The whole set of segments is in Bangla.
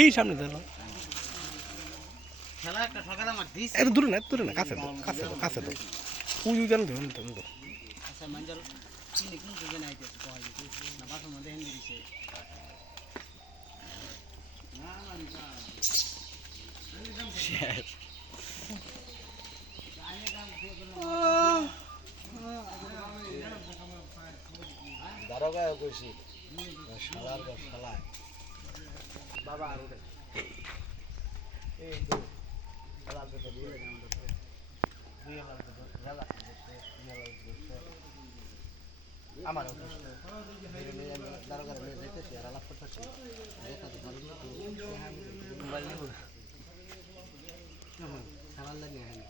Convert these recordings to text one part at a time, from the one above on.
এই সামনে দাঁড়ানো খেলা একটা সকালে আমার দিস এত দূরে না কাছে তো কাছে তো উই জানো ধরুন ধরুন তো আচ্ছা মঞ্জল কিনে কিন্তু জেনে আইতেছে কয় না বাসা মধ্যে হেন দিছে না না শেষ দারোগায় কইছি শালার বা শালায় বাবা আর ওটা এই তো শালার তো দিয়ে দাম তো দুই হাজার তো রাজা আমারও কষ্ট দারোগার মেয়ে যাইতেছি আর আলাপ করতেছি যেতে পারি মোবাইল নেব শালার লাগে হ্যাঁ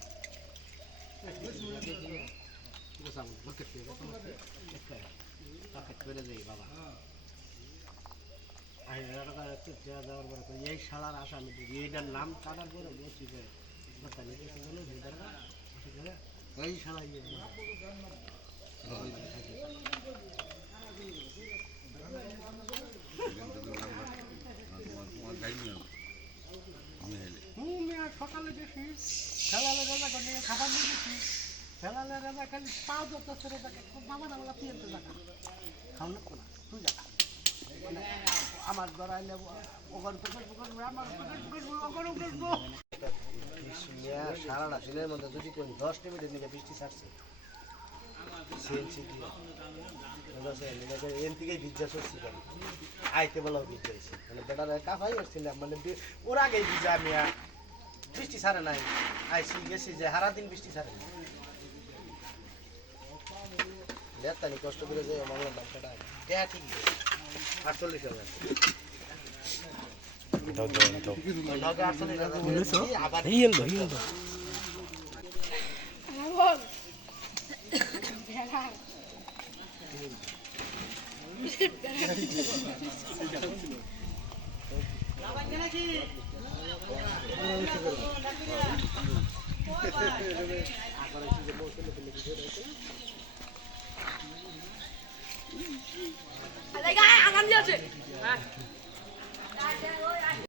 এই শালার আসামি এইটার নাম কাটার পরে বলছি যে এই শালা সকালে গেছি খেলালে রাজা করে খাবার নিয়ে গেছি খেলালে রাজা খালি পা ধরতে রাজাকে বাবা না বলা পিয়েতে দেখা খাও না কোনা তুই যা আমার ধরাই নেব সারাটা দিনের মধ্যে যদি কোন 10 মিনিটের দিকে বৃষ্টি ছাড়ছে সিএনসি দিয়ে এন থেকেই ভিজা সরছি কেন আইতে বেলাও ভিজাইছি মানে বেটার কাফাই আসছিলাম মানে ওর আগেই ভিজা আমি বৃষ্টি ছাড়ে নাই আইসি গেছি যে সারাদিন বৃষ্টি ছাড়ে নাই লেতানি কষ্ট করে যে বাংলার দাম কাটা দেয়া ঠিক 48,000 দাও নগে 48,000 আবার হিয়েন তো Ada guys, akan dia sih.